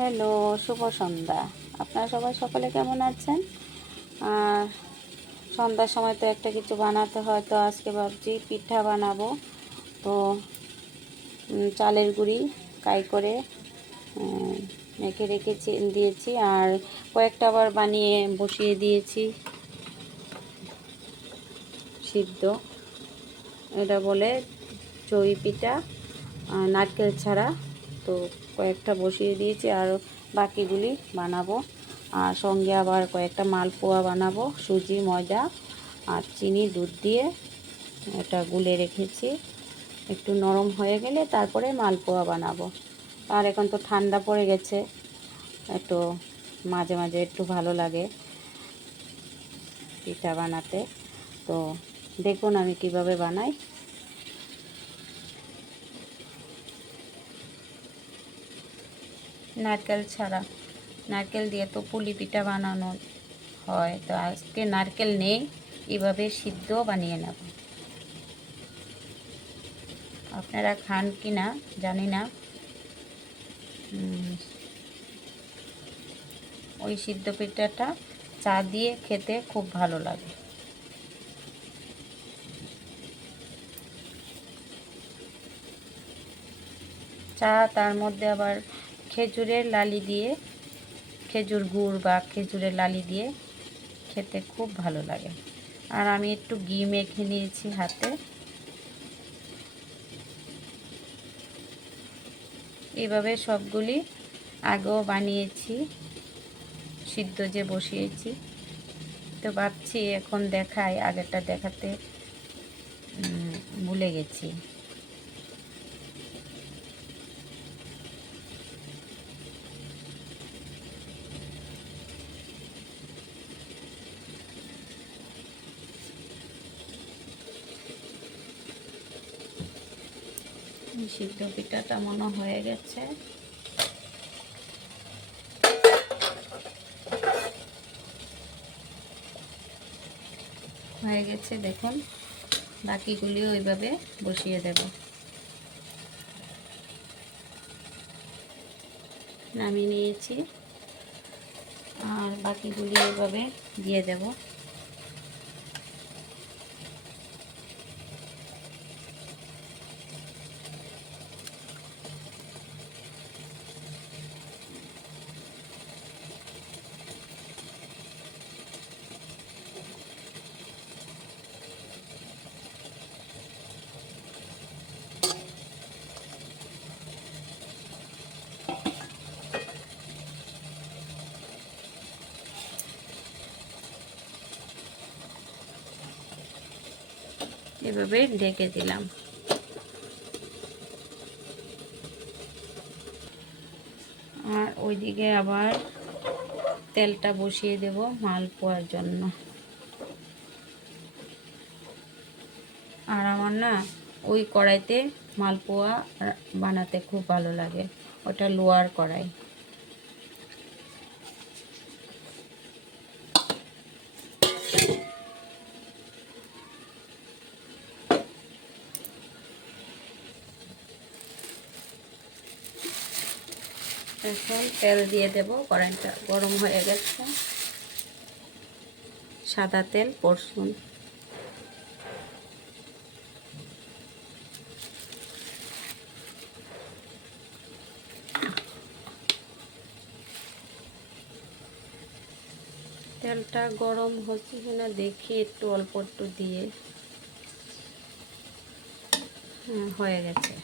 Hello, শুভ সন্ধ্যা। আপনারা সবাই সকালে কেমন আছেন? আর সন্ধ্যার সময় তো একটা কিছু বানাতে হয়, তো আজকে ভাবছি পিঠা বানাবো। তো চালের গুঁড়ি কাই করে মেখে রেখেছি দিয়েছি, আর কয়েকটা আবার বানিয়ে বসিয়ে দিয়েছি সিদ্ধ। এটা বলে চই পিঠা, নারকেল ছাড়া। তো কয়েকটা বসিয়ে দিয়েছি, আর বাকিগুলি বানাবো। আর সঙ্গে আবার কয়েকটা মালপোয়া বানাবো, সুজি, ময়দা আর চিনি, দুধ দিয়ে এটা গুলে রেখেছি। একটু নরম হয়ে গেলে তারপরে মালপোয়া বানাবো। আর এখন তো ঠান্ডা পড়ে গেছে, একটু মাঝে মাঝে একটু ভালো লাগে পিঠা বানাতে। তো দেখুন আমি কিভাবে বানাই। নারকেল ছাড়া, নারকেল দিয়ে তো পুলি পিঠা বানানো হয়, তো আজকে নারকেল নেই, এভাবে সিদ্ধ বানিয়ে নেব। আপনারা খান কি না জানি না। ওই সিদ্ধ পিঠাটা চা দিয়ে খেতে খুব ভালো লাগে। চা, তার মধ্যে আবার খেজুরের লালি দিয়ে, খেজুর গুড় বা খেজুরের লালি দিয়ে খেতে খুব ভালো লাগে। আর আমি একটু ঘি মেখে নিয়েছি হাতে। এইভাবে সবগুলি আগেও বানিয়েছি, সিদ্ধ যে বসিয়েছি। তো ভাবছি এখন দেখাই, আগেরটা দেখাতে ভুলে গেছি। সিদ্ধ পিঠাটা মনে হয়ে গেছে। হয়ে গেছে দেখুন, বাকিগুলিও ওইভাবে বসিয়ে দেব। নামিয়ে নিয়েছি, আর বাকিগুলি ওইভাবে দিয়ে দেব। এভাবে ঢেকে দিলাম। আর ওইদিকে আবার তেলটা বসিয়ে দেব মালপোয়ার জন্য। আর আমার না ওই কড়াইতে মালপোয়া বানাতে খুব ভালো লাগে, ওটা লোহার কড়াই। এখন তেল দিয়ে দেব, কড়াইটা গরম হয়ে গেছে। সাদা তেল পরশুন। তেলটা গরম হচ্ছে কিনা দেখি, একটু অল্প একটু দিয়ে। হয়ে গেছে।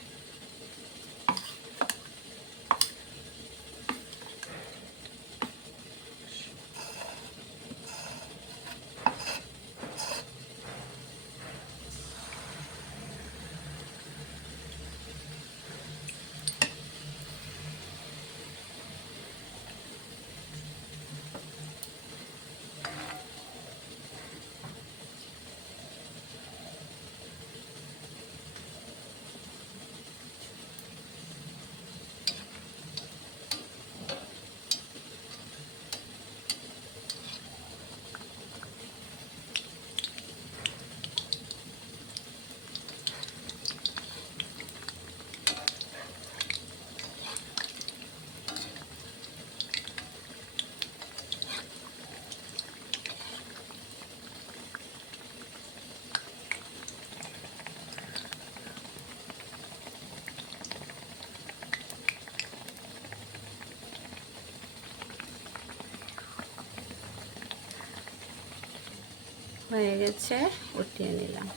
হয়ে গেছে, উঠিয়ে নিলাম।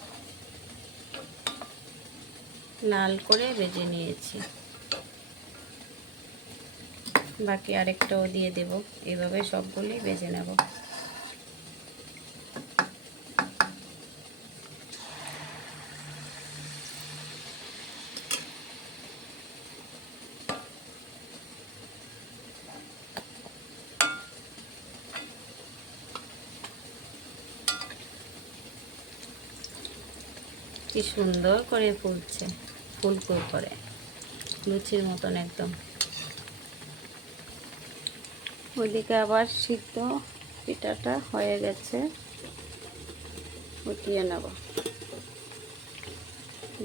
লাল করে ভেজে নিয়েছি। বাকি আরেকটাও দিয়ে দেব। এভাবে সবগুলি ভেজে নেব। কি সুন্দর করে ফুলছে, ফুলকো করে, লুচির মতন একদম। ওইদিকে আবার সিদ্ধ পিঠাটা হয়ে গেছে, উঠিয়ে নেব।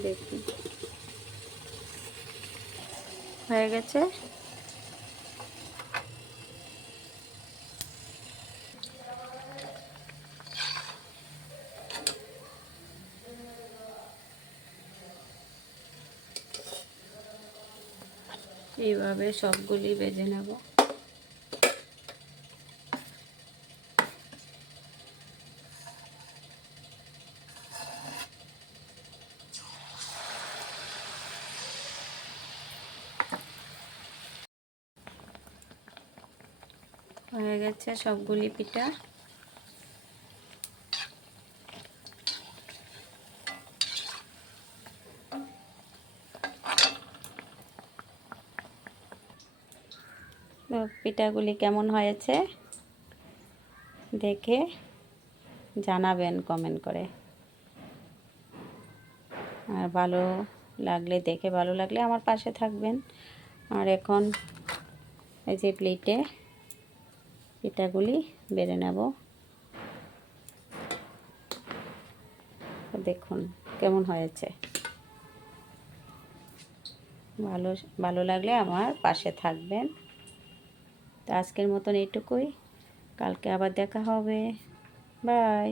দেখি হয়ে গেছে। এইভাবে সবগুলি ভেজে নেব। হয়ে গেছে সবগুলি পিঠা। তো পিঠাগুলি কেমন হয়েছে দেখে জানাবেন কমেন্ট করে। আর ভালো লাগলে, দেখে ভালো লাগলে আমার পাশে থাকবেন। আর এখন এই যে প্লেটে পিঠাগুলি বেড়ে নেব। দেখুন কেমন হয়েছে। ভালো লাগলে আমার পাশে থাকবেন। তো আজকের মতন এইটুকুই, কালকে আবার দেখা হবে। বাই।